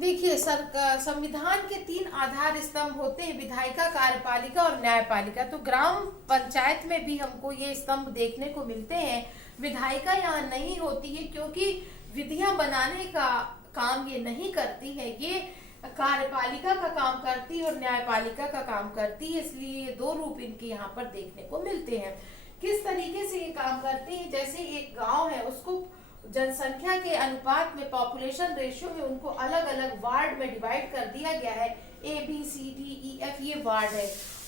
देखिए संविधान के 3 आधार स्तंभ होते हैं, विधायिका, कार्यपालिका और न्यायपालिका। तो ग्राम पंचायत में भी हमको ये स्तंभ देखने को मिलते हैं। विधायिका यहाँ नहीं होती है क्योंकि विधियां बनाने का काम ये नहीं करती है, ये कार्यपालिका का काम करती है और न्यायपालिका का काम करती है, इसलिए ये दो रूप इनके यहाँ पर देखने को मिलते हैं। किस तरीके से ये काम करते हैं, जैसे एक गांव है उसको जनसंख्या के अनुपात में, पॉपुलेशन रेशियो में उनको अलग अलग वार्ड में डिवाइड कर दिया गया है। ABCDEF ये वार्ड है।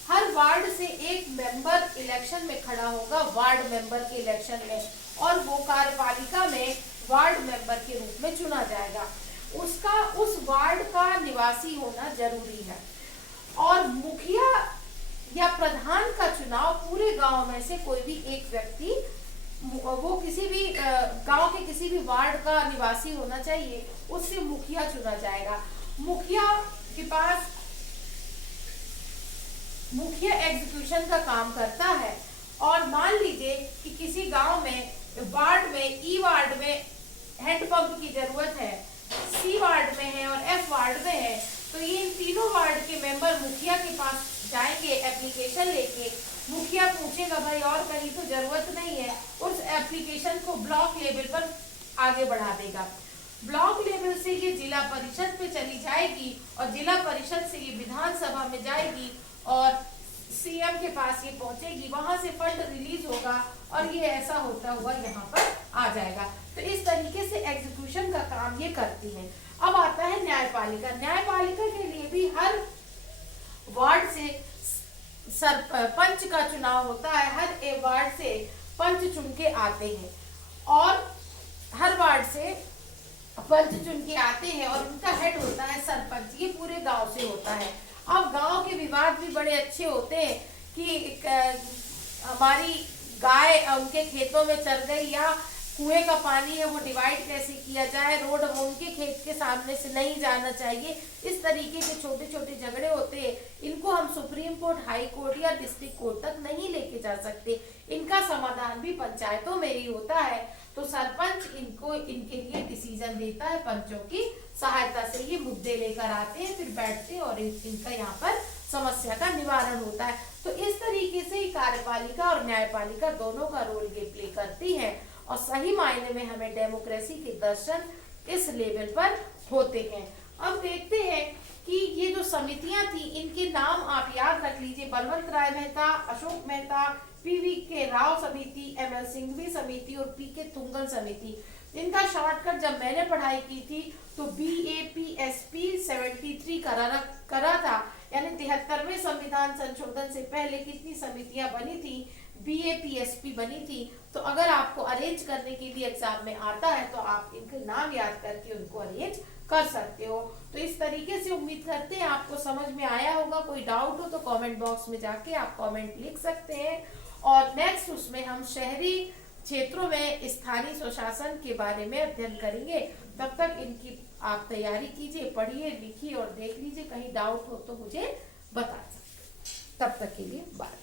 हर वार्ड से एक मेंबर इलेक्शन में खड़ा होगा, वार्ड मेंबर के इलेक्शन में, और वो कार्यपालिका में वार्ड मेंबर के रूप में चुना जाएगा। उसका उस वार्ड का निवासी होना जरूरी है। और मुखिया या प्रधान का चुनाव पूरे गांव में से कोई भी एक व्यक्ति, वो किसी भी गांव के किसी भी वार्ड का निवासी होना चाहिए, उससे मुखिया चुना जाएगा। मुखिया के पास मुखिया एग्जीक्यूशन का काम करता है। और मान लीजिए कि किसी गांव में वार्ड में ई वार्ड में हैंडपंप की जरूरत है, सी वार्ड में है और एफ वार्ड में है, तो ये इन तीनों वार्ड के मेंबर मुखिया के पास जाएंगे एप्लीकेशन लेके। मुखिया पूछेगा भाई और कहीं तो जरूरत नहीं है, उस एप्लीकेशन को ब्लॉक लेवल पर आगे बढ़ा देगा। ब्लॉक लेवल से ये जिला परिषद पे चली जाएगी और जिला परिषद से ये विधानसभा में जाएगी और सीएम के पास ये पहुंचेगी, वहां से फंड रिलीज होगा और ये ऐसा होता हुआ यहाँ पर आ जाएगा। तो इस तरीके से एग्जीक्यूशन का काम ये करती है। अब आता है न्यायपालिका। न्यायपालिका के लिए भी हर वार्ड से सरपंच का चुनाव होता है, हर एक वार्ड से पंच चुन के आते हैं और हर वार्ड से पंच चुन के आते हैं और उनका हेड होता है सरपंच। ये पूरे गांव से होता है। अब गांव के विवाद भी बड़े अच्छे होते हैं कि हमारी गाय उनके खेतों में चल गई या कुएं का पानी है वो डिवाइड कैसे किया जाए, रोड उनके खेत के सामने से नहीं जाना चाहिए। इस तरीके के छोटे छोटे झगड़े होते हैं, इनको हम सुप्रीम कोर्ट, हाई कोर्ट या डिस्ट्रिक्ट कोर्ट तक नहीं लेके जा सकते। इनका समाधान भी पंचायतों में ही होता है। तो सरपंच इनको इनके लिए डिसीजन देता है, पंचों की सहायता से ये मुद्दे लेकर आते हैं, फिर बैठते हैं और इनका यहाँ पर समस्या का निवारण होता है। तो इस तरीके से कार्यपालिका और न्यायपालिका दोनों का रोल ये प्ले करती है और सही मायने में हमें डेमोक्रेसी के दर्शन इस लेवल पर होते हैं। अब देखते हैं कि ये जो समितियां थी इनके नाम आप याद रख लीजिए। बलवंत राय मेहता, अशोक मेहता, PV राव समिति, ML सिंघवी समिति और PK थुंगल समिति। इनका शॉर्टकट जब मैंने पढ़ाई की थी तो BAPSP 73 करा था, यानी 73वें संविधान संशोधन से पहले कितनी समितियां बनी थी, BAPSP बनी थी। तो अगर आपको अरेंज करने के लिए एग्जाम में आता है तो आप इनके नाम याद करके उनको अरेंज कर सकते हो। तो इस तरीके से उम्मीद करते हैं आपको समझ में आया होगा। कोई डाउट हो तो कमेंट बॉक्स में जाके आप कमेंट लिख सकते हैं। और नेक्स्ट उसमें हम शहरी क्षेत्रों में स्थानीय स्वशासन के बारे में अध्ययन करेंगे। तब तक इनकी आप तैयारी कीजिए, पढ़िए, लिखिए और देख लीजिए। कहीं डाउट हो तो मुझे बता सकते। तब तक के लिए बाय।